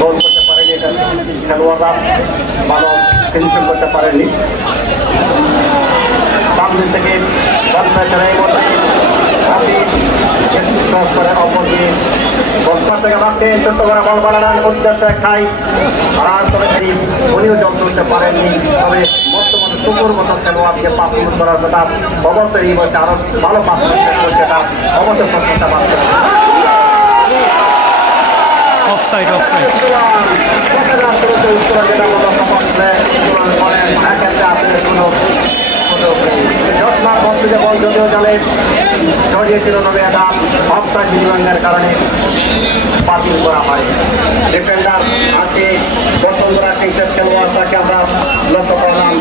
গোল করতে পারেনি, এটা খেলোয়াড়রা ভালো ফিনিশিং করতে পারেনি। সামনে থেকে বল পেয়েছেন এই মধ্যে করে অপর দিয়ে গোলপার থেকে ভাবছে ছোট্ট করে বল বাড়ানোর উদ্দেশ্যে খাই, আর তবে সেই উনিও জল তুলতে পারেননি। তবে বর্তমানে টুকুর মতো খেলোয়াড়কে পাস করার কথা অবশ্যই এই বলছে, আরো ভালো পাস করছে, এটা অবশ্যই প্রশংসা পাচ্ছে। অফসাইড অফসাইড যদিও জালে ছড়িয়েছিল, তবে এটা অফসাইড বিভাগের কারণে বাতিল করা হয়। ডিফেন্ডার আছে বসুন্ধরা ক্রিকেট খেলোয়াড়, তাকে আমরা লক্ষ্য করলাম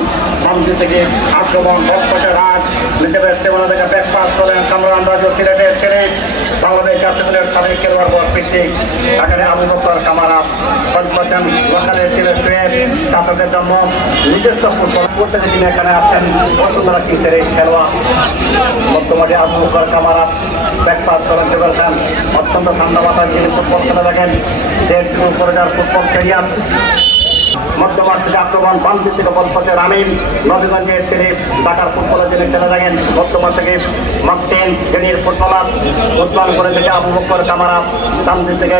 বামদি থেকে আক্রমণ ভট্টকে রাজ নিজেদের সেবনা থেকে ব্যাক পাস করেন কামরান রাজু সিলেটের ছেলে বাংলাদেশ জাতীয় দলের সাবেক খেলোয়াড় বল পিকনিক এখানে আবু বকর কামারা বলছেন লোকালের ছেলে সুয়েব ছাত্রদের জন্য নিজস্ব ফুটবল করতে তিনি এখানে আসছেন বসুন্ধরা ক্রিকেটের এই খেলোয়াড়। বর্তমানে Abu Bakr Kamara back pass করেন চলেছেন, অত্যন্ত ঠান্ডা মাথায় তিনি ফুটবল খেলে দেখেন দেশ উপরে যার ফুটবল ক্যারিয়ার। মধ্যমাঠ থেকে আক্রমণ বামদিক থেকে বল করতে রামিন নবীগঞ্জের ছেলে ঢাকার ফুটবলের জন্য খেলে থাকেন। বর্তমান থেকে মাকটেন জেনির ফুটবলার উসমান করে থেকে আবু বকর কামারা, সামদিক থেকে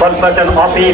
বল করছেন অফি